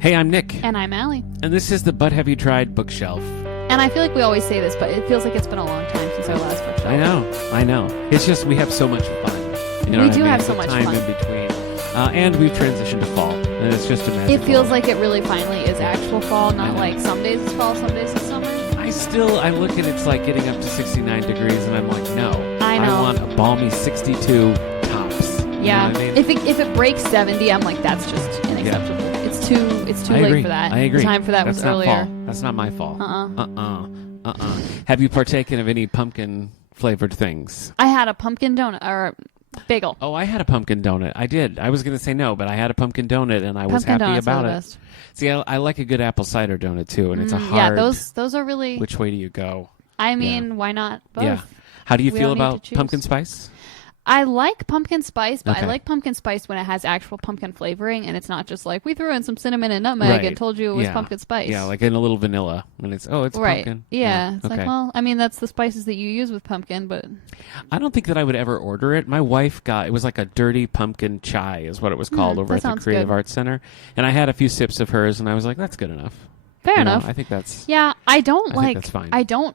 Hey, I'm Nick. And I'm Ally. And this is the But Have You Tried bookshelf. And I feel like we always say this, but it feels like it's been a long time since our last bookshelf. I know. It's just we have so much fun. You know we what do I mean? have so much time fun. in between. And we've transitioned to fall. And it's just a magical. It feels like it really finally is actual fall, not like some days it's fall, some days it's summer. I look at it's like getting up to 69 degrees and I'm like, no. I know. I want a balmy 62 tops. Yeah. You know what I mean? If it breaks 70, I'm like, that's just unacceptable. Yeah. It's too late for that. I agree. The time for that That's was not earlier. Fall. That's not my fall. Have you partaken of any pumpkin flavored things? I had a pumpkin donut or bagel. Oh, I had a pumpkin donut. I did. I was going to say no, but I had a pumpkin donut and I was happy about it. Best. See, I like a good apple cider donut too, and it's a hard. Yeah, those are really. Which way do you go? I mean, why not both? Yeah. How do you We feel don't need about to choose. pumpkin spice? I like pumpkin spice, but Okay. I like pumpkin spice when it has actual pumpkin flavoring, and it's not just like we threw in some cinnamon and nutmeg and told you it was pumpkin spice. Yeah, like in a little vanilla, and it's right. pumpkin. Yeah, it's okay. like, well, I mean, that's the spices that you use with pumpkin, but I don't think that I would ever order it. My wife it was like a dirty pumpkin chai is what it was called over at the Creative Arts Center, and I had a few sips of hers, and I was like, that's good enough. Fair enough. I think that's. Yeah, I think that's fine. I don't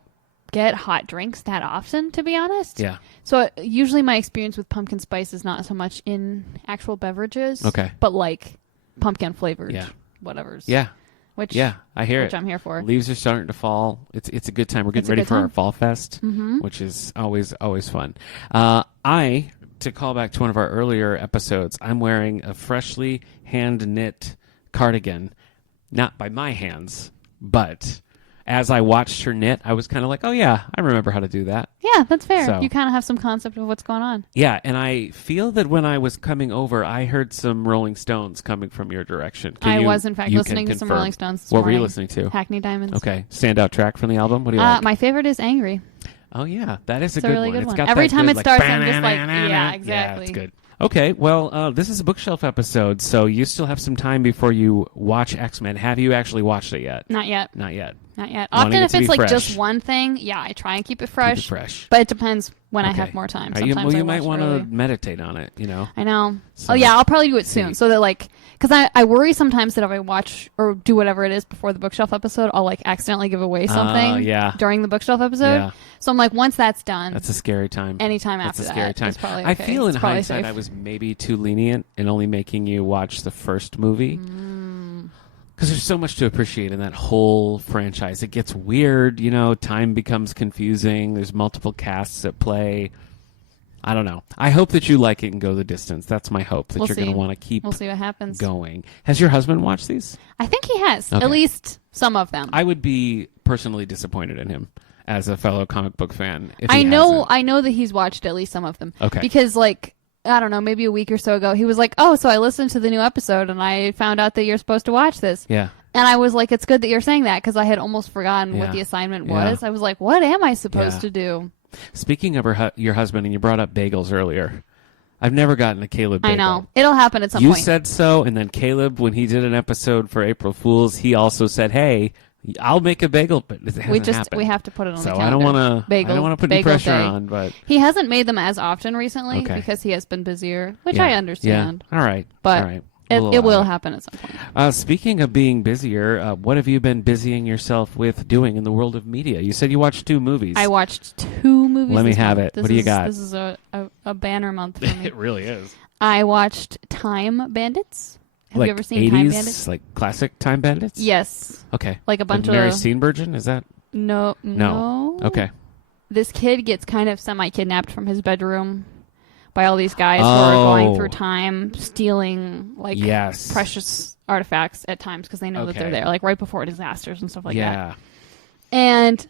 get hot drinks that often, to be honest. Yeah. So usually my experience with pumpkin spice is not so much in actual beverages. Okay. But like pumpkin flavored whatevers. Yeah. I hear it. Which I'm here for. Leaves are starting to fall. It's a good time. We're getting ready for our fall fest, which is always fun. To call back to one of our earlier episodes, I'm wearing a freshly hand knit cardigan, not by my hands, but as I watched her knit, I was kind of like, oh yeah, I remember how to do that. Yeah, that's fair. So, you kind of have some concept of what's going on. Yeah, and I feel that when I was coming over, I heard some Rolling Stones coming from your direction. I was, in fact, listening to some Rolling Stones this morning. What were you listening to? Hackney Diamonds. Okay. Standout track from the album? What do you like? My favorite is Angry. Oh, yeah. That is It's a a really one. good It's one. got Every that time good, it starts, like, I'm just like, yeah, exactly. Yeah, it's good. Okay, well, this is a bookshelf episode, so you still have some time before you watch X-Men. Have you actually watched it yet? Not yet. Not yet. Often if it's like fresh. just one thing, I try and keep it fresh. Keep it fresh. But it depends when I have more time. Sometimes you might want to meditate on it, you know? I know. So, I'll probably do it soon. So that like, because I worry sometimes that if I watch or do whatever it is before the bookshelf episode, I'll like accidentally give away something during the bookshelf episode. Yeah. So I'm like, once that's done. That's a scary time. Anytime after that. That's a scary time. It's probably okay. I feel in hindsight safe. I was maybe too lenient in only making you watch the first movie. Because there's so much to appreciate in that whole franchise. It gets weird, time becomes confusing. There's multiple casts at play. I don't know. I hope that you like it and go the distance. That's my hope, that you're going to want to keep We'll see what happens. Going. Has your husband watched these? I think he has. Okay. At least some of them. I would be personally disappointed in him as a fellow comic book fan. If he I know hasn't. that he's watched at least some of them. Okay. Because like, I don't know, maybe a week or so ago, he was like, oh, so I listened to the new episode and I found out that you're supposed to watch this. Yeah. And I was like, it's good that you're saying that because I had almost forgotten what the assignment was. I was like, what am I supposed to do? Speaking of your husband, and you brought up bagels earlier, I've never gotten a Caleb bagel. I know. It'll happen at some point. You said so, and then Caleb, when he did an episode for April Fool's, he also said, hey, I'll make a bagel, but it hasn't happened. We have to put it on the calendar. So I don't want to put any pressure on, but he hasn't made them as often recently because he has been busier, which I understand. Yeah. All right. But all right. It will happen at some point. Speaking of being busier, what have you been busying yourself with doing in the world of media? You said you watched 2 movies. I watched 2 movies. Let me have month. it. What do you got? This is a banner month for me. It really is. I watched Time Bandits. Have you ever seen 80s, Time Bandits? Like classic Time Bandits? Yes. Okay. Like a bunch Mary of... Steenburgen? Is that? No. Okay. This kid gets kind of semi-kidnapped from his bedroom by all these guys who are going through time, stealing like precious artifacts at times because they know that they're there, like right before disasters and stuff like that. And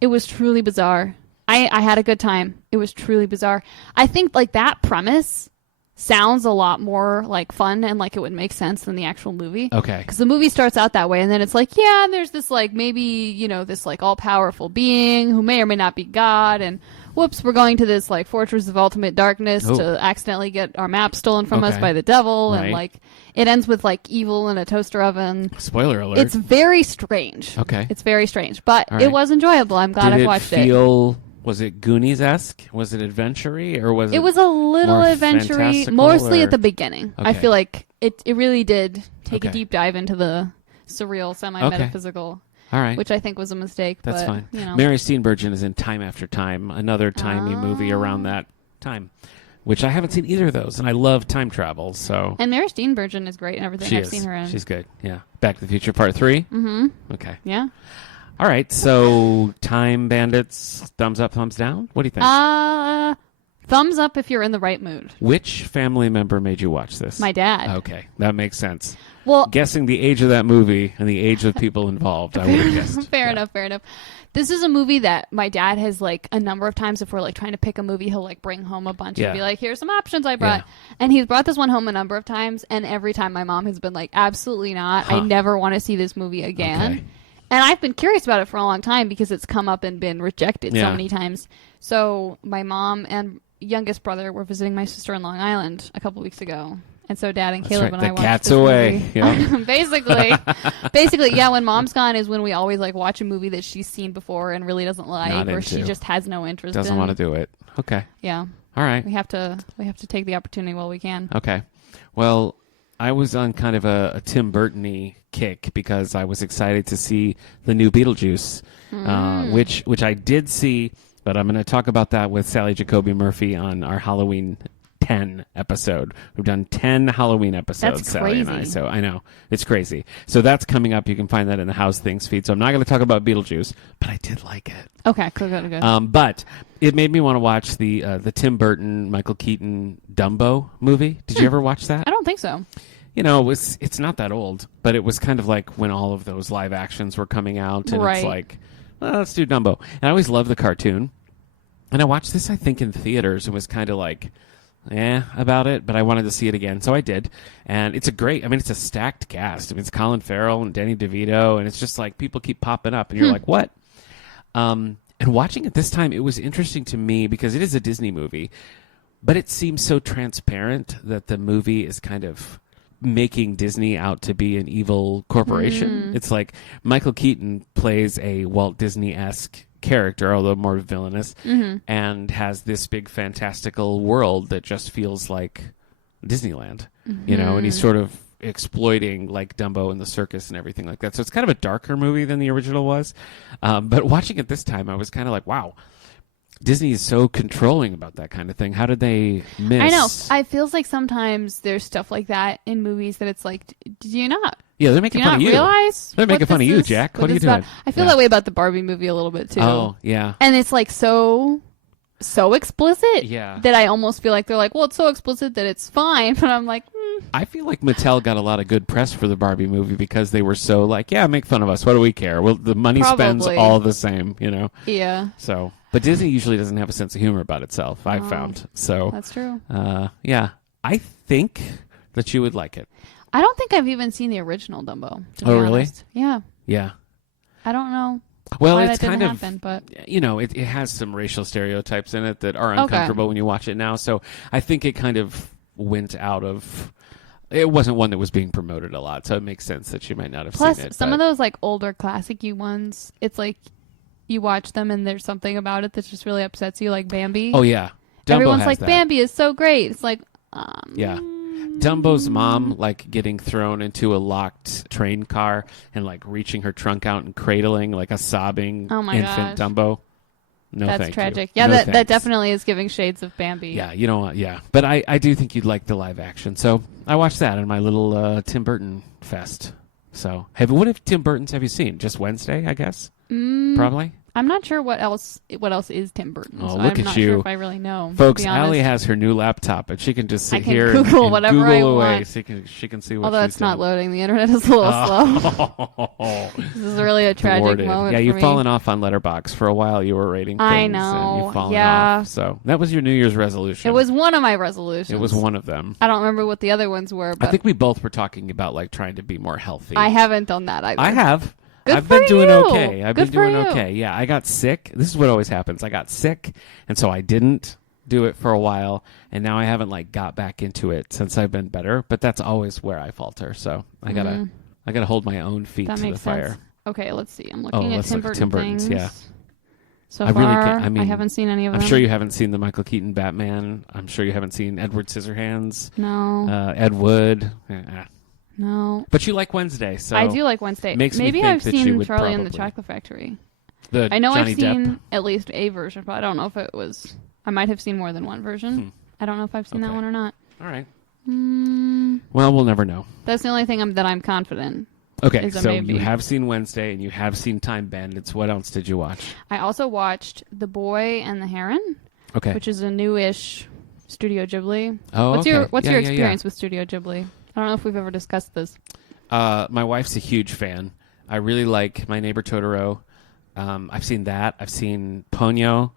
it was truly bizarre. I had a good time. It was truly bizarre. I think like that premise sounds a lot more like fun and like it would make sense than the actual movie. Okay. Because the movie starts out that way and then it's like, there's this like maybe, this like all-powerful being who may or may not be God and whoops, we're going to this like fortress of ultimate darkness to accidentally get our map stolen from us by the devil. And like it ends with like evil in a toaster oven. Spoiler alert. It's very strange. Okay. It's very strange. But it was enjoyable. I'm glad I watched it. Was it Goonies-esque? Was it adventure-y? Or was it was a little adventure-y, mostly at the beginning. I feel like it really did take a deep dive into the surreal, semi-metaphysical. All right. Which I think was a mistake. That's but, fine. You know. Mary Steenburgen is in Time After Time, another timey movie around that time, which I haven't seen either of those, and I love time travel. So. And Mary Steenburgen is great in everything I've seen her in. She's good. Yeah. Back to the Future Part 3. Mm-hmm. Okay. Yeah. All right. So, Time Bandits, thumbs up, thumbs down. What do you think? Thumbs up if you're in the right mood. Which family member made you watch this? My dad. Okay, that makes sense. Well, guessing the age of that movie and the age of people involved, I would have guessed. Fair enough. This is a movie that my dad has, like, a number of times, if we're, like, trying to pick a movie, he'll, like, bring home a bunch and be like, here's some options I brought. Yeah. And he's brought this one home a number of times, and every time my mom has been like, absolutely not. I never want to see this movie again. Okay. And I've been curious about it for a long time because it's come up and been rejected so many times. So my mom and youngest brother were visiting my sister in Long Island a couple weeks ago. And so Dad and Caleb and I watched cat's this away. movie. Yeah. basically, yeah, when Mom's gone is when we always like watch a movie that she's seen before and really doesn't like, or she just has no interest doesn't want to do it. Okay. Yeah. All right. We have to take the opportunity while we can. Okay. Well, I was on kind of a Tim Burton-y kick because I was excited to see the new Beetlejuice, which I did see. But I'm going to talk about that with Sally Jacoby Murphy on our Halloween 10 episode. We've done 10 Halloween episodes, that's Sally crazy. and I. So I know. It's crazy. So that's coming up. You can find that in the House Things feed. So I'm not going to talk about Beetlejuice, but I did like it. Okay, good. But it made me want to watch the Tim Burton, Michael Keaton Dumbo movie. Did you ever watch that? I don't think so. You know, it's not that old, but it was kind of like when all of those live actions were coming out, and it's like, well, let's do Dumbo. And I always loved the cartoon. And I watched this, I think, in theaters and was kind of like, about it, but I wanted to see it again. So I did. And it's it's a stacked cast. I mean, it's Colin Farrell and Danny DeVito, and it's just like people keep popping up, and you're like, what? And watching it this time, it was interesting to me because it is a Disney movie, but it seems so transparent that the movie is kind of making Disney out to be an evil corporation. It's like Michael Keaton plays a Walt Disney-esque character, although more villainous, and has this big fantastical world that just feels like Disneyland, you know, and he's sort of exploiting like Dumbo and the circus and everything like that. So it's kind of a darker movie than the original was. But watching it this time, I was kind of like, wow, Disney is so controlling about that kind of thing. How did they miss? I know. I feels like sometimes there's stuff like that in movies that it's like, did you not? Yeah, they're making fun of you. Realize they're making fun of you, Jack. What are you doing? About? I feel that way about the Barbie movie a little bit too. Oh, yeah. And it's like so explicit that I almost feel like they're like, well, it's so explicit that it's fine. But I'm like, I feel like Mattel got a lot of good press for the Barbie movie because they were so like, yeah, make fun of us. What do we care? Well, the money spends all the same, you know? Yeah. So, but Disney usually doesn't have a sense of humor about itself, I've found. So that's true. Yeah. I think that you would like it. I don't think I've even seen the original Dumbo, to be Really? honest. Yeah. Yeah. I don't know. Well, why it's that kind of, happen, but you know, it has some racial stereotypes in it that are uncomfortable when you watch it now. So I think it kind of went out of, it wasn't one that was being promoted a lot. So it makes sense that you might not have seen it. Plus, some of those like older classic-y ones, it's like you watch them and there's something about it that just really upsets you, like Bambi. Oh, yeah. Dumbo Everyone's has like, that. Bambi is so great. It's like, yeah. Dumbo's mom, like, getting thrown into a locked train car and, like, reaching her trunk out and cradling, like, a sobbing infant Dumbo. No, that's thank tragic. you. Yeah, no, that definitely is giving shades of Bambi. Yeah, you know what? Yeah. But I do think you'd like the live action. So I watched that in my little Tim Burton fest. So what if Tim Burton's have you seen? Just Wednesday, I guess? Probably. I'm not sure what else is Tim Burton. Oh, so look I'm at not you. sure if I really know. Folks, Ally has her new laptop, and she can just sit here Google and whatever Google I away. want. So she can see what Although she's it's not done. loading. The internet is a little slow. This is really a tragic Thwarted. moment Yeah, for you've me. fallen off on Letterboxd for a while. You were rating things. I know. And you've fallen Yeah. off. So that was your New Year's resolution. It was one of my resolutions. It was one of them. I don't remember what the other ones were. But I think we both were talking about like trying to be more healthy. I haven't done that either. I have. Good I've for been doing you. okay. I've Good been doing for you. okay. Yeah, I got sick. This is what always happens. I got sick, and so I didn't do it for a while, and now I haven't like got back into it since I've been better. But that's always where I falter. So I gotta hold my own feet That to the makes fire. sense. Okay, let's see. I'm looking at Tim Burton Tim Burton's. things. Yeah. so far. Really can't. I mean, I haven't seen any of them. I'm sure you haven't seen the Michael Keaton Batman. I'm sure you haven't seen Edward Scissorhands. No. Ed Wood. No. But you like Wednesday, so I do like Wednesday. Maybe I've seen Charlie and the Chocolate Factory. I know Johnny I've seen Depp. At least a version, but I don't know if it was... I might have seen more than one version. I don't know if I've seen that one or not. All right. Well, we'll never know. That's the only thing that I'm confident. Okay, so maybe. You have seen Wednesday and you have seen Time Bandits. What else did you watch? I also watched The Boy and the Heron, which is a newish Studio Ghibli. Oh, What's your experience with Studio Ghibli? I don't know if we've ever discussed this. My wife's a huge fan. I really like My Neighbor Totoro. I've seen that. I've seen Ponyo.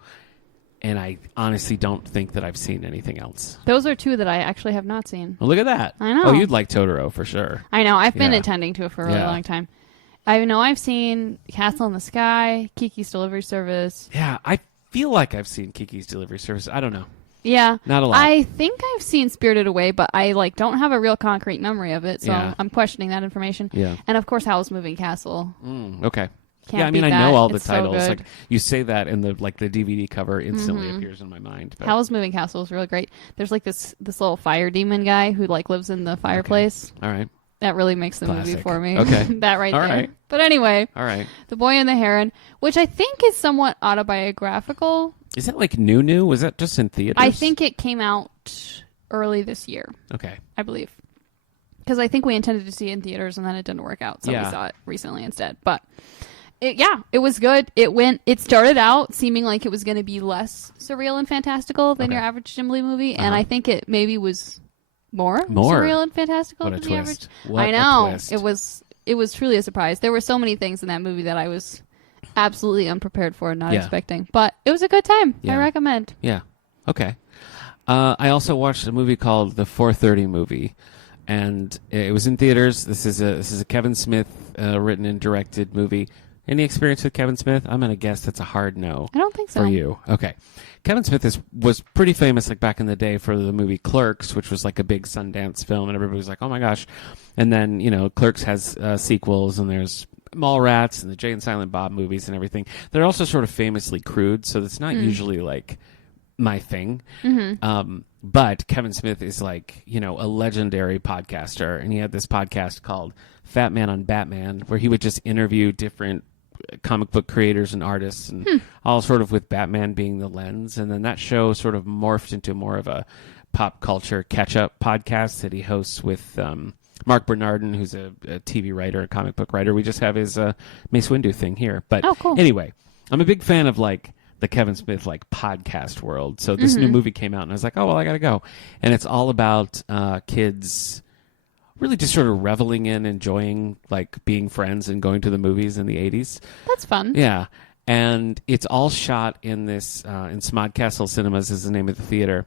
And I honestly don't think that I've seen anything else. Those are two that I actually have not seen. Well, look at that. I know. Oh, you'd like Totoro for sure. I know. I've been intending to for a really long time. I know I've seen Castle in the Sky, Kiki's Delivery Service. Yeah, I feel like I've seen Kiki's Delivery Service. I don't know. Yeah. Not a lot. I think I've seen Spirited Away, but I don't have a real concrete memory of it, so I'm questioning that information. Yeah. And of course, Howl's Moving Castle. Okay. Can't I mean, I know all the it's titles. So like you say that, and the DVD cover instantly appears in my mind. But. Howl's Moving Castle is really great. There's like this little fire demon guy who lives in the fireplace. Okay. All right. That really makes the movie for me. Okay. That right all there. Right. But anyway. All right. The Boy and the Heron, which I think is somewhat autobiographical. Is that like new? Was that just in theaters? I think it came out early this year. Okay. I believe. Because I think we intended to see it in theaters and then it didn't work out. So we saw it recently instead. But it was good. It started out seeming like it was going to be less surreal and fantastical than your average Ghibli movie. And I think it maybe was more surreal and fantastical than the average. I know. It was truly a surprise. There were so many things in that movie that I was absolutely unprepared for and not expecting. But it was a good time. I recommend. Yeah. Okay. I also watched a movie called The 4:30 Movie. And it was in theaters. This is a Kevin Smith written and directed movie. Any experience with Kevin Smith? I'm going to guess that's a hard no. I don't think so. For you. Okay. Kevin Smith was pretty famous like back in the day for the movie Clerks, which was like a big Sundance film, and everybody was like, oh my gosh. And then, Clerks has sequels, and there's Mallrats and the Jay and Silent Bob movies and everything. They're also sort of famously crude, so it's not usually like my thing. But Kevin Smith is like, a legendary podcaster, and he had this podcast called Fat Man on Batman, where he would just interview different comic book creators and artists, and all sort of with Batman being the lens. And then that show sort of morphed into more of a pop culture catch-up podcast that he hosts with Mark Bernardin, who's a TV writer, a comic book writer. We just have his Mace Windu thing here. But cool. Anyway, I'm a big fan of like the Kevin Smith like podcast world. So this new movie came out, and I was like, oh, well, I got to go. And it's all about kids really just sort of reveling in, enjoying like being friends and going to the movies in the 80s. That's fun. Yeah. And it's all shot in this, in Smodcastle Cinemas is the name of the theater.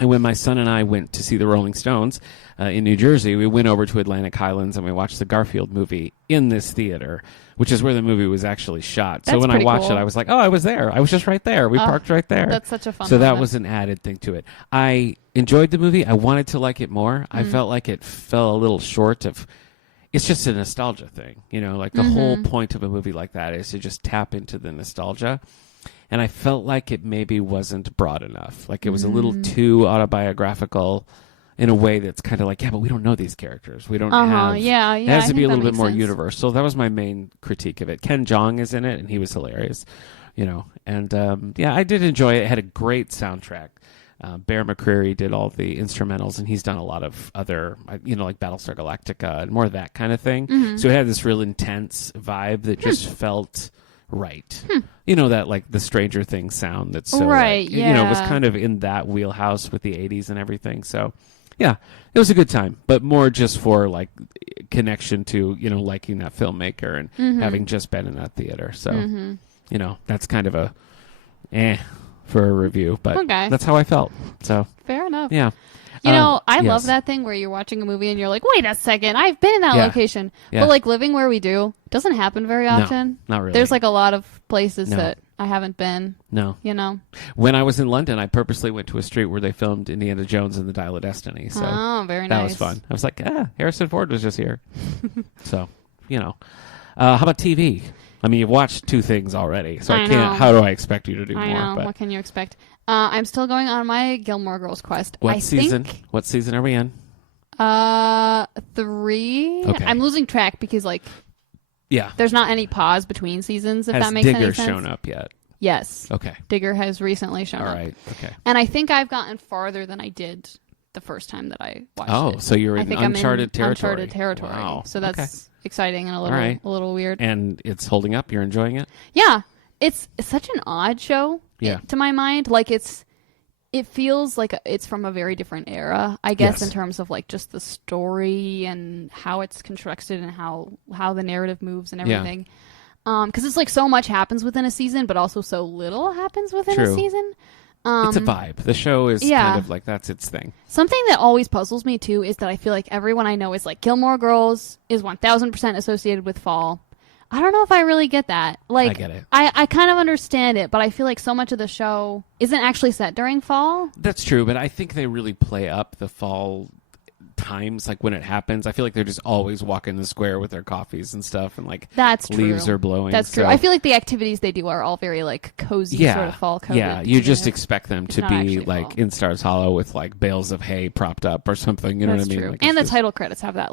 And when my son and I went to see the Rolling Stones in New Jersey, we went over to Atlantic Highlands and we watched the Garfield movie in this theater, which is where the movie was actually shot. That's so when I watched cool. it, I was like, oh, I was there. I was just right there. We parked right there. That's such a fun So moment. that was an added thing to it. I enjoyed the movie. I wanted to like it more. I felt like it fell a little short of... It's just a nostalgia thing. Like the whole point of a movie like that is to just tap into the nostalgia. And I felt like it maybe wasn't broad enough. Like it was a little too autobiographical in a way that's kind of like, yeah, but we don't know these characters. We don't have... Yeah. It has to be a little bit more universal. That was my main critique of it. Ken Jeong is in it, and he was hilarious. And I did enjoy it. It had a great soundtrack. Bear McCreary did all the instrumentals, and he's done a lot of other, like Battlestar Galactica and more of that kind of thing. So it had this real intense vibe that just felt... right. That like the Stranger Things sound that's so right, like, yeah. It was kind of in that wheelhouse with the 80s and everything. So yeah, it was a good time, but more just for like connection to, liking that filmmaker and having just been in that theater. So, that's kind of a for a review, but that's how I felt. So fair enough. Yeah. I love that thing where you're watching a movie and you're like, wait a second, I've been in that location. Yeah. But like living where we do doesn't happen very often. No, not really. There's like a lot of places that I haven't been. No. When I was in London, I purposely went to a street where they filmed Indiana Jones and the Dial of Destiny. So very nice. That was fun. I was like, Harrison Ford was just here. So, how about TV? I mean, you've watched 2 things already, so I can't. Know. How do I expect you to do more? I know. But... What can you expect? I'm still going on my Gilmore Girls quest. What season? What season are we in? 3. Okay. I'm losing track because there's not any pause between seasons. If that makes any sense. Has Digger shown up yet? Yes. Okay. Digger has recently shown up. All right. Okay. And I think I've gotten farther than I did the first time that I watched it. Oh, so you're in uncharted territory. Uncharted territory. Wow. So that's exciting and a little weird. And it's holding up. You're enjoying it? Yeah. It's such an odd show to my mind. It feels like it's from a very different era, I guess, in terms of just the story and how it's constructed and how the narrative moves and everything. Because it's so much happens within a season, but also so little happens within a season. It's a vibe. The show is kind of that's its thing. Something that always puzzles me too is that I feel like everyone I know is Gilmore Girls is 1000% associated with fall. I don't know if I really get that. I get it. I kind of understand it, but I feel like so much of the show isn't actually set during fall. That's true, but I think they really play up the fall times, when it happens. I feel like they're just always walking the square with their coffees and stuff, and that's leaves true. are blowing. That's true. I feel like the activities they do are all very cozy, sort of fall coded. Yeah, you just expect them to be in Stars Hollow with bales of hay propped up or something. You know what I mean? True. And the title credits have that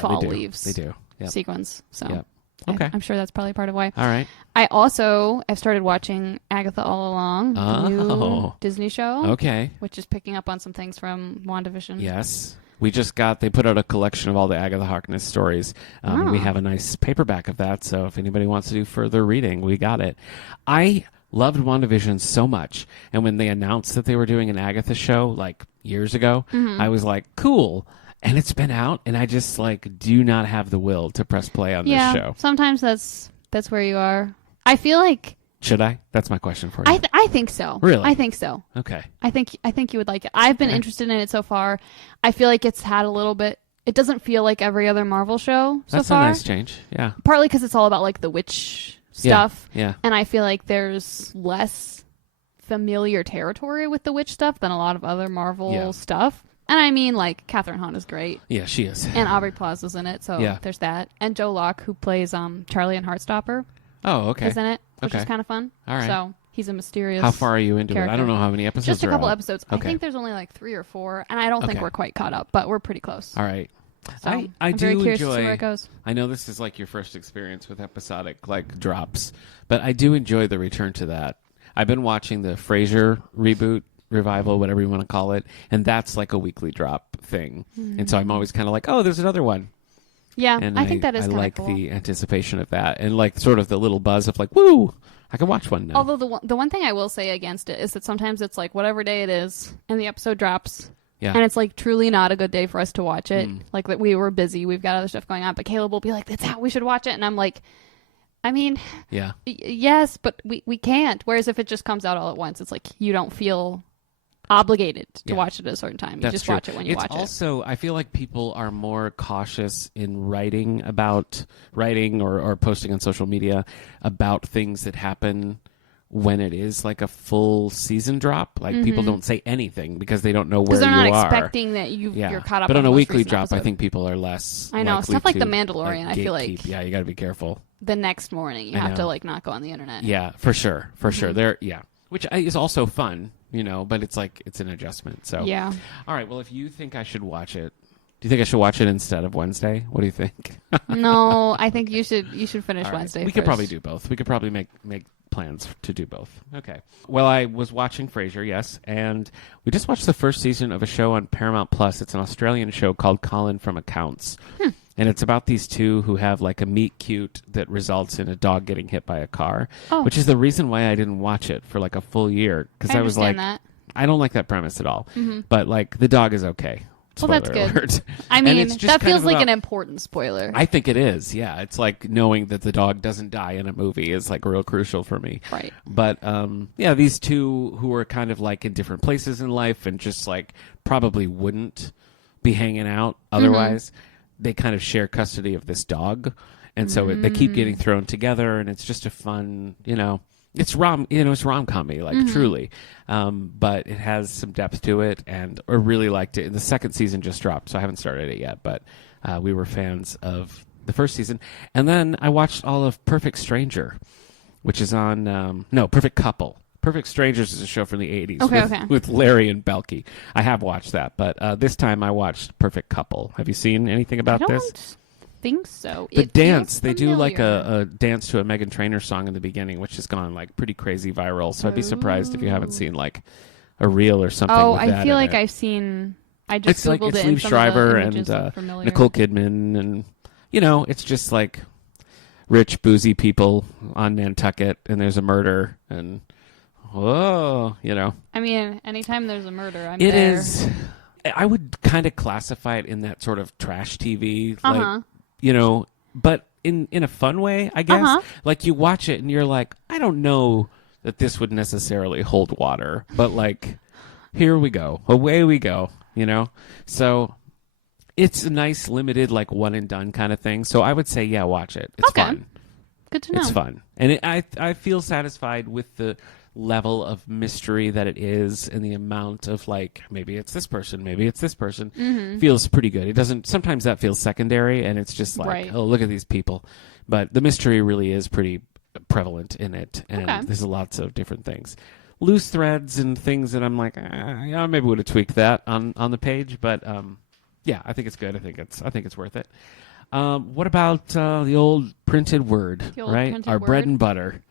fall leaves. They do. Sequence. So. Yep. Okay. I'm sure that's probably part of why. All right. I've started watching Agatha All Along, the new Disney show. Okay. Which is picking up on some things from WandaVision. Yes. They put out a collection of all the Agatha Harkness stories. We have a nice paperback of that, so if anybody wants to do further reading, we got it. I loved WandaVision so much, and when they announced that they were doing an Agatha show, years ago, I was cool. And it's been out, and I just do not have the will to press play on this show. Sometimes that's where you are. I feel like. Should I? That's my question for you. I think so. Really? I think so. Okay. I think you would like it. I've been interested in it so far. I feel like it's had a little bit. It doesn't feel like every other Marvel show so far. That's a nice change. Yeah. Partly because it's all about the witch stuff. Yeah. And I feel like there's less familiar territory with the witch stuff than a lot of other Marvel stuff. And I mean, Catherine Hahn is great. Yeah, she is. And Aubrey Plaza's in it, so there's that. And Joe Locke, who plays Charlie in Heartstopper. Oh, okay. Is in it, which is kind of fun. All right. So he's a mysterious How far are you into character. it? I don't know how many episodes Just a couple out. episodes. Okay. I think there's only 3 or 4, and I don't think we're quite caught up, but we're pretty close. All right. So I'm do very curious to see where it goes. I know this is your first experience with episodic drops, but I do enjoy the return to that. I've been watching the Frasier reboot, revival, whatever you want to call it, and that's a weekly drop thing. And so I'm always kind of oh, there's another one. Yeah, and I think that is kind of cool. The anticipation of that, and sort of the little buzz of woo, I can watch one now. Although the one thing I will say against it is that sometimes it's whatever day it is, and the episode drops. Yeah. And it's truly not a good day for us to watch it. That we were busy, we've got other stuff going on, but Caleb will be that's how we should watch it, and I'm I mean, yes, but we can't. Whereas if it just comes out all at once, it's you don't feel obligated to watch it at a certain time. You just watch it when you watch it. Also, I feel like people are more cautious in writing or posting on social media about things that happen when it is a full season drop. People don't say anything because they don't know where you are. Because they're not expecting that you're caught up. But on a weekly drop, episode. I think people are less. I know stuff like The Mandalorian. I feel you got to be careful. The next morning, you have to not go on the internet. Yeah, for sure, sure. Which is also fun, but it's it's an adjustment. So yeah. All right. Well, if you think I should watch it, do you think I should watch it instead of Wednesday? What do you think? No, I think you should finish Wednesday. We could probably do both. We could probably make plans to do both. Okay. Well, I was watching Frasier, yes, and we just watched the first season of a show on Paramount Plus. It's an Australian show called Colin from Accounts. And it's about these two who have a meet cute that results in a dog getting hit by a car, which is the reason why I didn't watch it for a full year. Because I was that. I don't like that premise at all. But the dog is okay. Well, that's good. Alert. I mean, that feels like an important spoiler. I think it is, yeah. It's knowing that the dog doesn't die in a movie is real crucial for me. Right. But, these two who are kind of in different places in life and just probably wouldn't be hanging out otherwise, they kind of share custody of this dog. And so they keep getting thrown together, and it's just a fun, it's rom-commy, truly. But it has some depth to it, and I really liked it. The second season just dropped, so I haven't started it yet, but we were fans of the first season. And then I watched all of Perfect Stranger, which is on Perfect Couple. Perfect Strangers is a show from the 80s with Larry and Belky. I have watched that, but this time I watched Perfect Couple. Have you seen anything about this? I don't think so. The dance, they do like a dance to a Meghan Trainor song in the beginning, which has gone like pretty crazy viral. So I'd be surprised if you haven't seen like a reel or something. Oh, with I that feel in like it. I've seen. I just it's Googled it's it. Liev Schreiber and familiar. Nicole Kidman, and it's just like rich boozy people on Nantucket, and there's a murder, and I mean, anytime there's a murder, I'm It there. is. I would kind of classify it in that sort of trash TV, but in a fun way, I guess. Like you watch it and you're like, I don't know that this would necessarily hold water, but like, here we go, away we go, So it's a nice, limited, like one and done kind of thing. So I would say, yeah, watch it. It's fun. Good to know. It's fun, and I feel satisfied with the level of mystery that it is, and the amount of like maybe it's this person, feels pretty good. It doesn't. Sometimes that feels secondary, and it's just like, oh, look at these people, but the mystery really is pretty prevalent in it, and there's lots of different things, loose threads and things that I'm like, maybe would have tweaked that on the page, but yeah, I think it's good. I think it's worth it. What about the old printed word, right? Our bread and butter.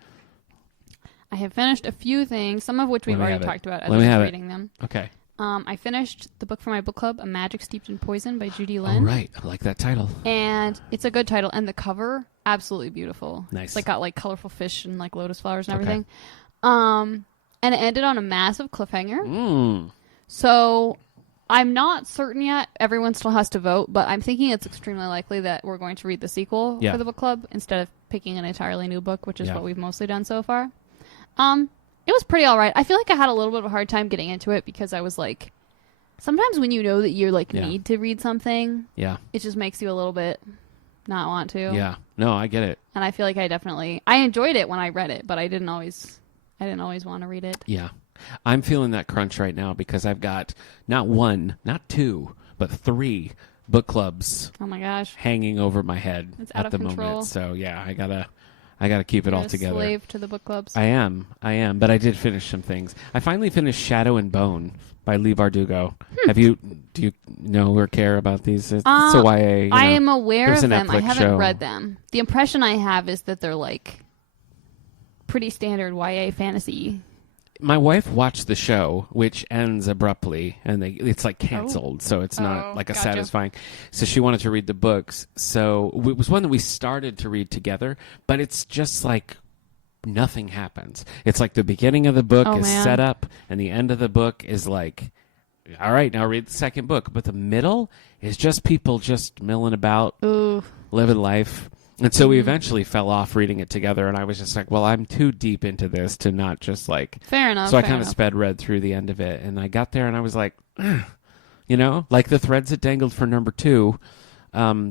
I have finished a few things, some of which we've already talked about as I was reading them. Okay. I finished the book for my book club, A Magic Steeped in Poison by Judy Lynn. Oh, right. I like that title. And it's a good title. And the cover, absolutely beautiful. Nice. It's like got like colorful fish and like lotus flowers and everything. And it ended on a massive cliffhanger. So I'm not certain yet. Everyone still has to vote, but I'm thinking it's extremely likely that we're going to read the sequel for the book club instead of picking an entirely new book, which is what we've mostly done so far. It was pretty all right. I feel like I had a little bit of a hard time getting into it because I was like, sometimes when you know that you're like need to read something, it just makes you a little bit not want to. Yeah. No, I get it. And I feel like I enjoyed it when I read it, but I didn't always want to read it. Yeah. I'm feeling that crunch right now because I've got not one, not two, but 3 book clubs. Oh my gosh. Hanging over my head at the moment. Control. So yeah, I gotta keep it all together. Slave to the book clubs. I am, but I did finish some things. I finally finished Shadow and Bone by Leigh Bardugo. Do you know or care about these? It's a YA. I am aware of them. Netflix I haven't show. read them. The impression I have is that they're like pretty standard YA fantasy. My wife watched the show, which ends abruptly, and it's like canceled, so it's not like a satisfying. So she wanted to read the books. So it was one that we started to read together, but it's just like nothing happens. It's like the beginning of the book is set up, and the end of the book is like, all right, now read the second book. But the middle is just people just milling about, living life. And so we eventually fell off reading it together, and I was just like, well, I'm too deep into this to not just like... Fair enough. So I kind of sped read through the end of it, and I got there, and I was like, like the threads that dangled for number 2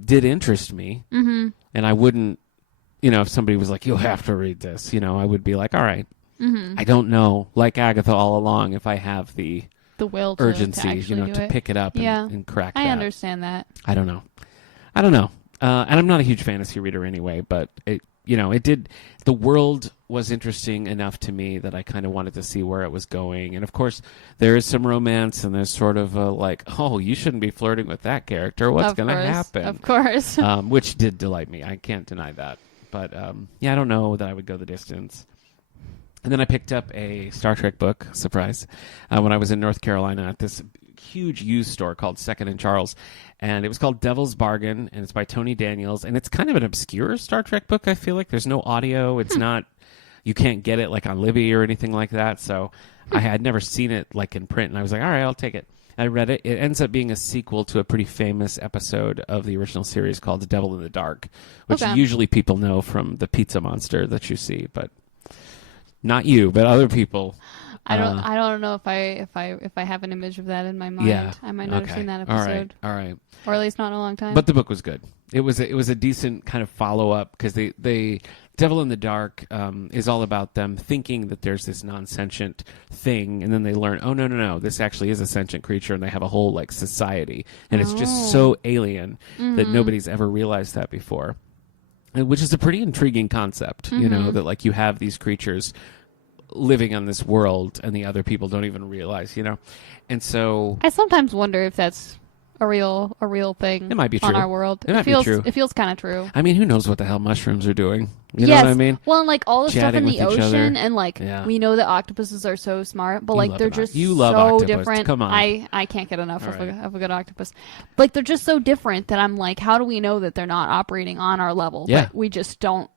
did interest me, and I wouldn't, if somebody was like, you'll have to read this, I would be like, all right. I don't know, like Agatha all along, if I have the will to, urgency, to pick it up and crack that. I understand that. I don't know. And I'm not a huge fantasy reader anyway, but the world was interesting enough to me that I kind of wanted to see where it was going. And of course, there is some romance, and there's sort of a like, oh, you shouldn't be flirting with that character. What's going to happen? Of course. Which did delight me. I can't deny that. But I don't know that I would go the distance. And then I picked up a Star Trek book, surprise, when I was in North Carolina at this huge used store called Second and Charles, and it was called Devil's Bargain, and it's by Tony Daniels, and it's kind of an obscure Star Trek book. I feel like there's no audio. It's not, you can't get it like on Libby or anything like that. So I had never seen it like in print, and I was like, all right, I'll take it. I read it. It ends up being a sequel to a pretty famous episode of the original series called The Devil in the Dark, which usually people know from the pizza monster that you see, but not you, but other people. I don't know if I have an image of that in my mind. Yeah. I might not have seen that episode. All right. Or at least not in a long time. But the book was good. It was a decent kind of follow up because they Devil in the Dark is all about them thinking that there's this non-sentient thing, and then they learn, oh, no, this actually is a sentient creature, and they have a whole like society, and it's just so alien that nobody's ever realized that before, which is a pretty intriguing concept, you know, that like you have these creatures living on this world and the other people don't even realize, you know. And so I sometimes wonder if that's a real thing. It might be true on our world. It might be true. It feels kind of true. I mean, who knows what the hell mushrooms are doing? You know what I mean? Well, and like all the Chatting stuff in the with each other. ocean, and like we know that octopuses are so smart, but like they're just so octopus. different. Come on. I can't get enough of a good octopus. Like they're just so different that I'm like, how do we know that they're not operating on our level? Yeah. But we just don't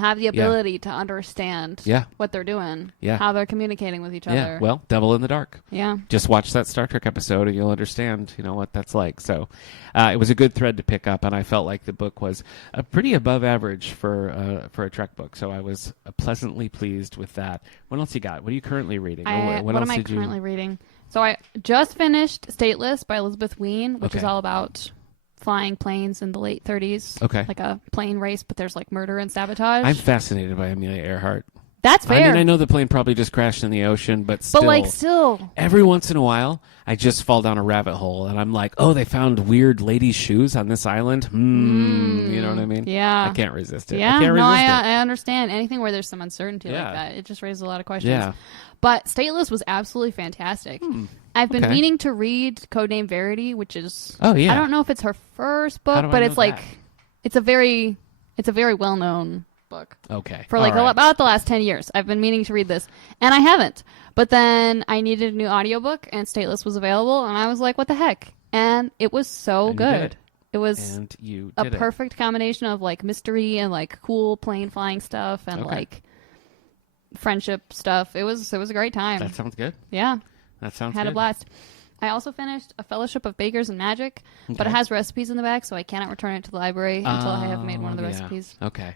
have the ability to understand what they're doing, how they're communicating with each other. Yeah, well, Devil in the Dark. Yeah. Just watch that Star Trek episode and you'll understand, you know, what that's like. So it was a good thread to pick up, and I felt like the book was a pretty above average for a Trek book. So I was pleasantly pleased with that. What else you got? What are you currently reading? What am I currently reading? So I just finished Stateless by Elizabeth Wein, which is all about flying planes in the late 30s. Okay. Like a plane race, but there's like murder and sabotage. I'm fascinated by Amelia Earhart. That's fair. I mean, I know the plane probably just crashed in the ocean, but still. Every once in a while, I just fall down a rabbit hole, and I'm like, oh, they found weird ladies' shoes on this island? You know what I mean? Yeah. I can't resist it. Yeah, I understand. Anything where there's some uncertainty like that, it just raises a lot of questions. Yeah. But Stateless was absolutely fantastic. I've been meaning to read Codename Verity, which is... Oh, yeah. I don't know if it's her first book, but it's like... It's a very well-known book. Okay. For like about the last 10 years. I've been meaning to read this, and I haven't. But then I needed a new audiobook, and Stateless was available, and I was like, what the heck? And it was so good. It was a perfect combination of like mystery and like cool plane flying stuff and like friendship stuff. It was a great time. That sounds good. Yeah. That sounds good. Had a blast. I also finished A Fellowship of Bakers and Magic, but it has recipes in the back, so I cannot return it to the library until I have made one of the recipes. Okay.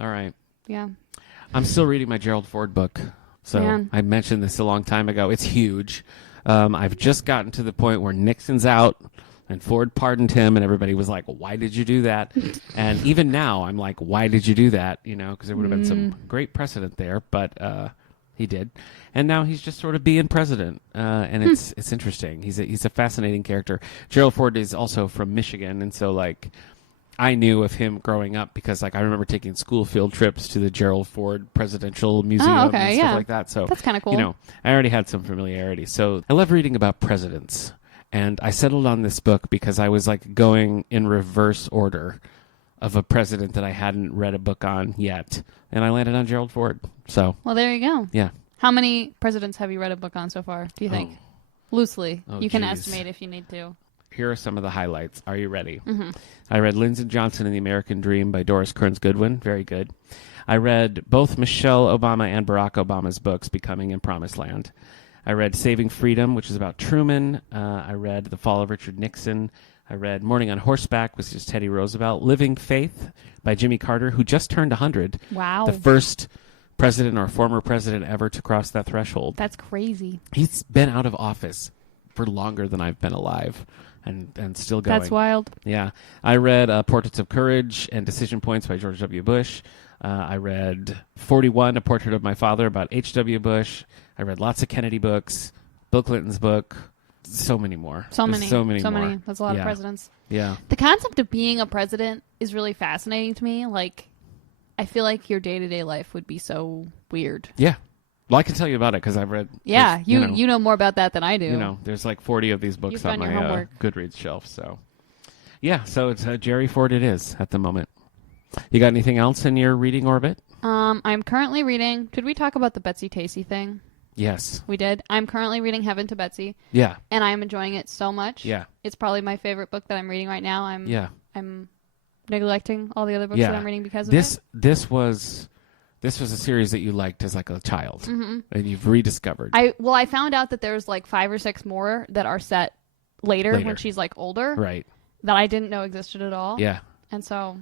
All right. Yeah. I'm still reading my Gerald Ford book. So I mentioned this a long time ago. It's huge. I've just gotten to the point where Nixon's out and Ford pardoned him, and everybody was like, why did you do that? And even now, I'm like, why did you do that? You know, because there would have been some great precedent there, but he did. And now he's just sort of being president, and it's interesting. He's a fascinating character. Gerald Ford is also from Michigan, and so like I knew of him growing up because like I remember taking school field trips to the Gerald Ford Presidential Museum and stuff like that. So that's kind of cool. You know, I already had some familiarity. So I love reading about presidents, and I settled on this book because I was like going in reverse order of a president that I hadn't read a book on yet, and I landed on Gerald Ford. So well, there you go. Yeah. How many presidents have you read a book on so far, do you think? Loosely. You can estimate if you need to. Here are some of the highlights. Are you ready? I read Lyndon Johnson and the American Dream by Doris Kearns Goodwin. Very good. I read both Michelle Obama and Barack Obama's books, Becoming and Promised Land. I read Saving Freedom, which is about Truman. I read The Fall of Richard Nixon. I read Morning on Horseback, which is Teddy Roosevelt. Living Faith by Jimmy Carter, who just turned 100. Wow. The first president or former president ever to cross that threshold. That's crazy. He's been out of office for longer than I've been alive and still going. That's wild. Yeah. I read Portraits of Courage and Decision Points by George W. Bush. I read 41, A Portrait of My Father about H.W. Bush. I read lots of Kennedy books, Bill Clinton's book, so many more. So many. More. That's a lot of presidents. Yeah. The concept of being a president is really fascinating to me. Like, I feel like your day-to-day life would be so weird. Yeah. Well, I can tell you about it because I've read... Yeah, you know more about that than I do. You know, there's like 40 of these books on my Goodreads shelf. So, yeah, so it's Jerry Ford it is at the moment. You got anything else in your reading orbit? I'm currently reading... Did we talk about the Betsy Tacy thing? Yes. We did. I'm currently reading Heaven to Betsy. Yeah. And I'm enjoying it so much. Yeah. It's probably my favorite book that I'm reading right now. I'm neglecting all the other books that I'm reading because of it. This was a series that you liked as like a child, and you've rediscovered. I found out that there's like 5 or 6 more that are set later when she's like older, right? That I didn't know existed at all. Yeah, and so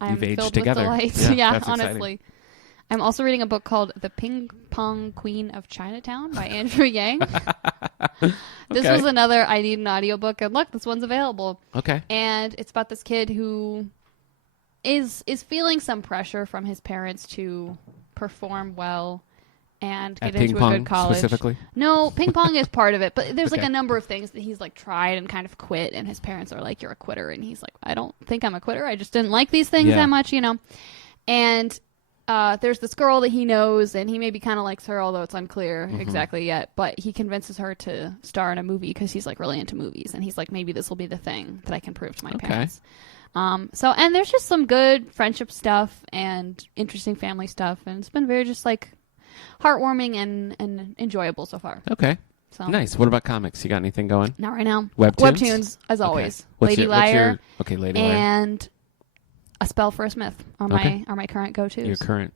I'm You've aged filled together. with delight. Yeah, exciting. honestly. I'm also reading a book called The Ping Pong Queen of Chinatown by Andrew Yang. This was another I need an audiobook, and look, this one's available. Okay. And it's about this kid who is feeling some pressure from his parents to perform well and get into a good college. Specifically? No, ping pong is part of it, but there's like a number of things that he's like tried and kind of quit, and his parents are like, "You're a quitter," and he's like, "I don't think I'm a quitter. I just didn't like these things that much, you know." And there's this girl that he knows, and he maybe kind of likes her, although it's unclear exactly yet. But he convinces her to star in a movie because he's like really into movies, and he's like, maybe this will be the thing that I can prove to my parents. And there's just some good friendship stuff and interesting family stuff, and it's been very just like heartwarming and enjoyable so far. Okay. So nice. What about comics? You got anything going? Not right now. Webtoons as always. Okay. Lady Liar. Lady Liar. And A Spell for a Smith are my current go-tos. Your current.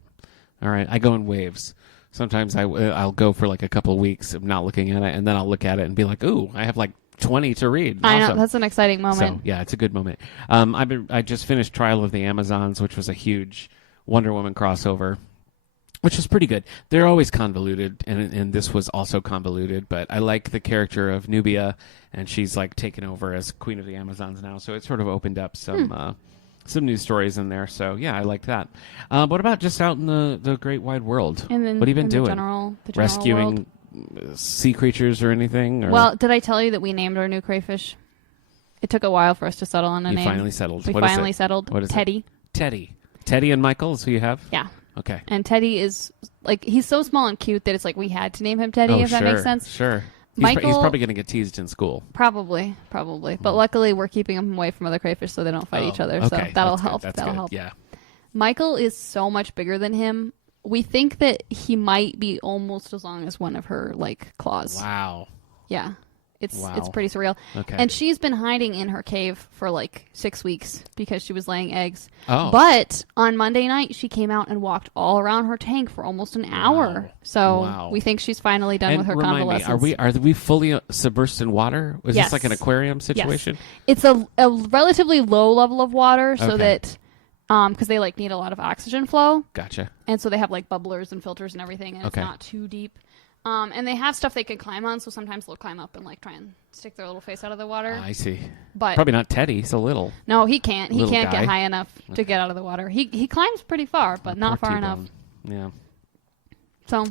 All right. I go in waves. Sometimes I'll go for like a couple of weeks of not looking at it, and then I'll look at it and be like, ooh, I have like 20 to read. I know. That's an exciting moment. So, yeah, it's a good moment. I just finished Trial of the Amazons, which was a huge Wonder Woman crossover, which is pretty good. They're always convoluted, and this was also convoluted, but I like the character of Nubia, and she's like taken over as Queen of the Amazons now, so it sort of opened up some new stories in there. So, yeah, I like that. What about just out in the great wide world? And then, what have you been doing? The general Rescuing world? Sea creatures or anything? Or? Well, did I tell you that we named our new crayfish? It took a while for us to settle on a name. You finally settled. We finally settled. What is Teddy. It? Teddy and Michael is who you have? Yeah. Okay. And Teddy is, like, he's so small and cute that it's like we had to name him Teddy, if that makes sense. Sure. He's probably going to get teased in school. Probably. But luckily, we're keeping him away from other crayfish so they don't fight each other. Okay. So that'll help. That'll help. Yeah. Michael is so much bigger than him. We think that he might be almost as long as one of her, like, claws. Wow. Yeah. It's pretty surreal. Okay. And she's been hiding in her cave for like 6 weeks because she was laying eggs. Oh. But on Monday night, she came out and walked all around her tank for almost an hour. So we think she's finally done with her convalescence. Me, are we fully submersed in water? Is this like an aquarium situation? Yes. It's a relatively low level of water so that because they like need a lot of oxygen flow. Gotcha. And so they have like bubblers and filters and everything, and it's not too deep. And they have stuff they can climb on, so sometimes they'll climb up and like try and stick their little face out of the water. I see. But probably not Teddy. He's a little. No, he can't. He can't get high enough to get out of the water. He climbs pretty far, but not far enough. Yeah. So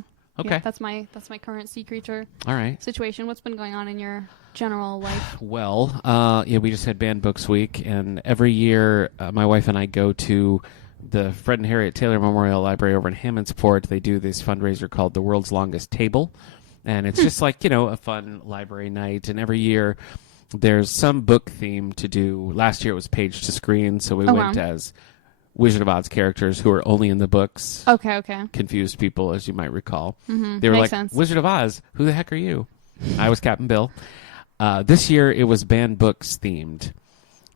yeah, that's my current sea creature. All right. Situation. What's been going on in your general life? Well, we just had Banned Books Week, and every year my wife and I go to the Fred and Harriet Taylor Memorial Library over in Hammondsport. They do this fundraiser called The World's Longest Table, and it's just like, a fun library night. And every year there's some book theme to do. Last year it was Page to Screen, so we went as Wizard of Oz characters who are only in the books. Okay. Confused people, as you might recall. Mm-hmm. They were Makes like, sense. Wizard of Oz, who the heck are you? I was Captain Bill. This year it was Banned Books themed,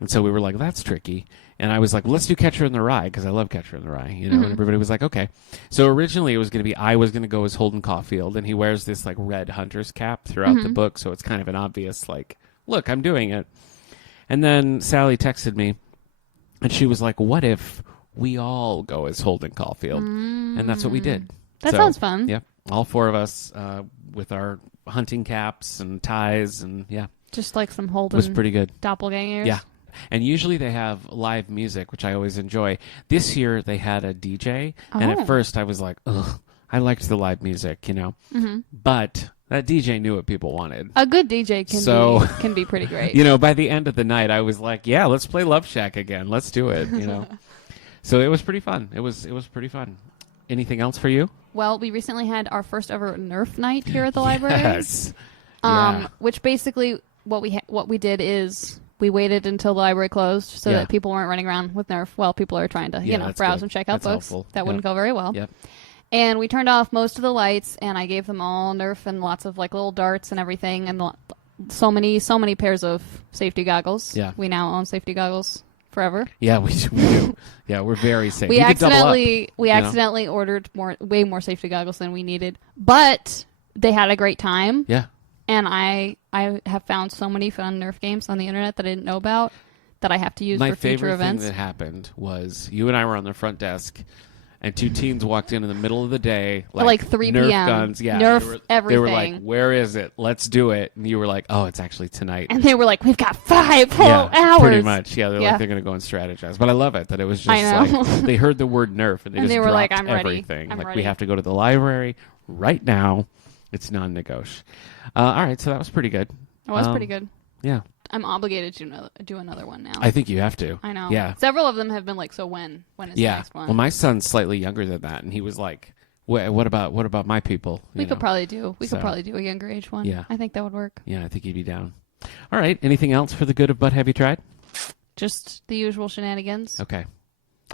and so we were like, that's tricky. And I was like, let's do Catcher in the Rye, because I love Catcher in the Rye, and everybody was like, okay. So originally it was going to be, I was going to go as Holden Caulfield, and he wears this like red hunter's cap throughout the book, so it's kind of an obvious like, look, I'm doing it. And then Sally texted me, and she was like, what if we all go as Holden Caulfield? And that's what we did. That sounds fun. Yep. All four of us with our hunting caps and ties, and just like some Holden. It was pretty good. Doppelgangers. Yeah. And usually they have live music, which I always enjoy. This year they had a DJ, and at first I was like, ugh, I liked the live music, But that DJ knew what people wanted. A good DJ can be pretty great. By the end of the night, I was like, yeah, let's play Love Shack again. Let's do it, So it was pretty fun. It was pretty fun. Anything else for you? Well, we recently had our first ever Nerf night here at the library. Yes. Which basically what we did is we waited until the library closed so that people weren't running around with Nerf while people are trying to, browse and check out books. Helpful. That wouldn't go very well. Yep. And we turned off most of the lights, and I gave them all Nerf and lots of like little darts and everything, and so many pairs of safety goggles. Yeah. We now own safety goggles forever. Yeah, we do. Yeah, we're very safe. We accidentally ordered way more safety goggles than we needed, but they had a great time. Yeah. And I have found so many fun Nerf games on the internet that I didn't know about that I have to use for future events. My favorite thing that happened was you and I were on the front desk, and 2 teens walked in the middle of the day, like 3 Nerf p.m. guns. Yeah, Nerf everything. They were like, "Where is it? Let's do it." And you were like, "Oh, it's actually tonight." And they were like, "We've got 5 whole hours." Pretty much. Yeah, they're like they're going to go and strategize. But I love it that it was just like they heard the word Nerf and they just were dropped like, "I'm everything. ready. Like we have to go to the library right now. It's non-negotiable. All right, so that was pretty good. It was pretty good. Yeah. I'm obligated to do another one now. I think you have to. I know. Yeah. Several of them have been like, so when is the next one? Well, my son's slightly younger than that, and he was like, what about my people? We could probably do a younger age one. Yeah. I think that would work. Yeah, I think he'd be down. All right. Anything else for the good of But Have You Tried? Just the usual shenanigans. Okay.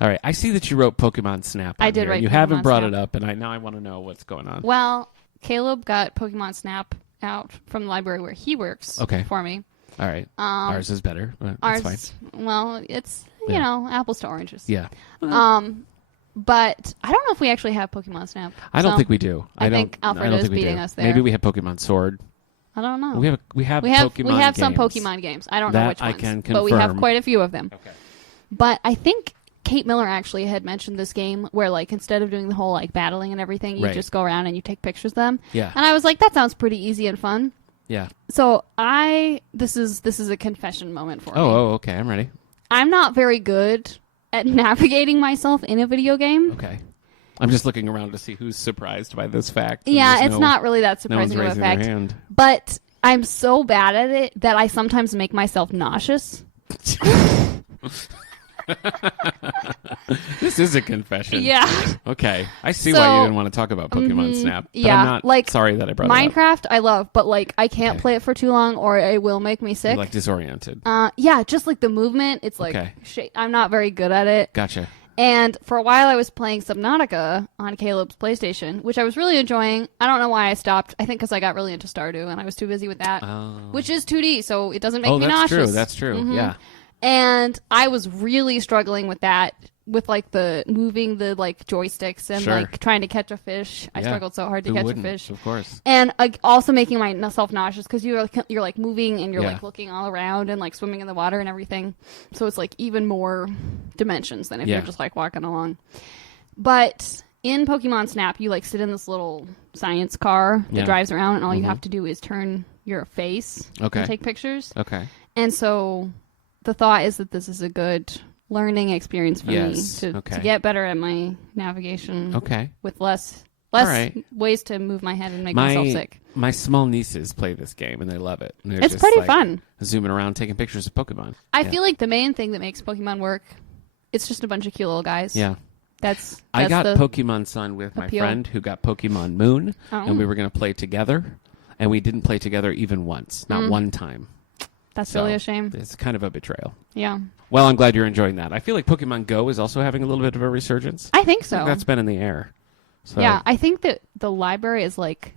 All right. I see that you wrote Pokemon Snap. I did write You Pokemon haven't brought Snap. it up, and now I want to know what's going on. Well, Caleb got Pokemon Snap out from the library where he works for me. All right. Ours is better. But Ours, that's fine. well, it's, you know, apples to oranges. Yeah. But I don't know if we actually have Pokemon Snap. I don't think we do. I think Alfred is beating us there. Maybe we have Pokemon Sword. I don't know. We have Pokemon games. Some Pokemon games. I don't know which ones. I can confirm. But we have quite a few of them. Okay. But I think Kate Miller actually had mentioned this game where, like, instead of doing the whole, like, battling and everything, you just go around and you take pictures of them. Yeah. And I was like, that sounds pretty easy and fun. Yeah. So this is a confession moment for me. Oh, okay. I'm ready. I'm not very good at navigating myself in a video game. Okay. I'm just looking around to see who's surprised by this fact. Yeah, it's not really that surprising of a fact. Their hand. But I'm so bad at it that I sometimes make myself nauseous. This is a confession. Yeah. Okay. I see why you didn't want to talk about Pokemon Snap. But I'm not like, sorry that I brought Minecraft, it up. I love, but like I can't play it for too long or it will make me sick. You're like disoriented. Yeah, just like the movement. It's like I'm not very good at it. Gotcha. And for a while I was playing Subnautica on Caleb's PlayStation, which I was really enjoying. I don't know why I stopped. I think because I got really into Stardew and I was too busy with that, which is 2D, so it doesn't make me nauseous. That's true. Mm-hmm. Yeah. And I was really struggling with that, with like the moving the like joysticks and like trying to catch a fish. I struggled so hard to catch a fish. Of course. And also making myself nauseous because you're like moving and you're like looking all around and like swimming in the water and everything. So it's like even more dimensions than if you're just like walking along. But in Pokemon Snap, you like sit in this little science car that drives around, and all you have to do is turn your face and take pictures. Okay. And so the thought is that this is a good learning experience for me to get better at my navigation with less ways to move my head and make myself sick. My small nieces play this game and they love it. It's pretty fun. Zooming around taking pictures of Pokemon. I feel like the main thing that makes Pokemon work, it's just a bunch of cute little guys. Yeah. That's I got Pokemon Sun with my friend who got Pokemon Moon, and we were going to play together, and we didn't play together even once, not one time. That's really a shame. It's kind of a betrayal. Yeah. Well, I'm glad you're enjoying that. I feel like Pokemon Go is also having a little bit of a resurgence. I think so. That's been in the air. So. Yeah, I think that the library is like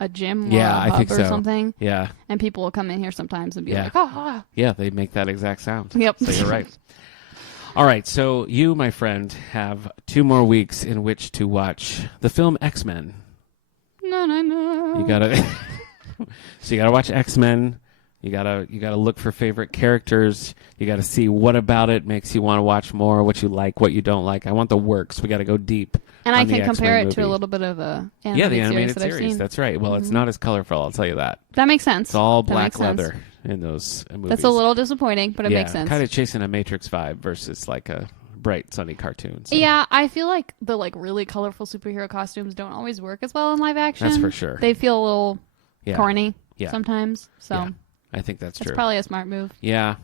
a gym or a hub or something. Yeah. And people will come in here sometimes and be like, oh. Yeah, they make that exact sound. Yep. So you're right. All right, so you, my friend, have 2 more weeks in which to watch the film X-Men. No. You gotta, so you gotta watch X-Men. You gotta look for favorite characters. You gotta see what about it makes you want to watch more, what you like, what you don't like. I want the works. We gotta go deep. And I can compare it to a little bit of the animated series. I've seen. That's right. Well, it's not as colorful. I'll tell you that. That makes sense. It's all black leather in those movies. That's a little disappointing, but it makes sense. Kind of chasing a Matrix vibe versus like a bright, sunny cartoon. So. Yeah, I feel like the like really colorful superhero costumes don't always work as well in live action. That's for sure. They feel a little corny sometimes. So. Yeah. I think that's true. It's probably a smart move. Yeah.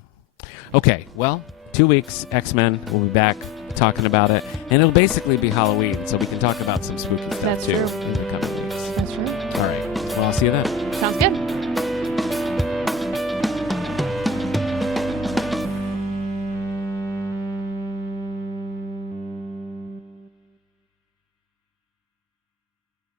Okay, well, 2 weeks, X-Men. We'll be back talking about it. And it'll basically be Halloween, so we can talk about some spooky stuff, That's too, true. in the coming weeks. That's true. All right. Well, I'll see you then. Sounds good.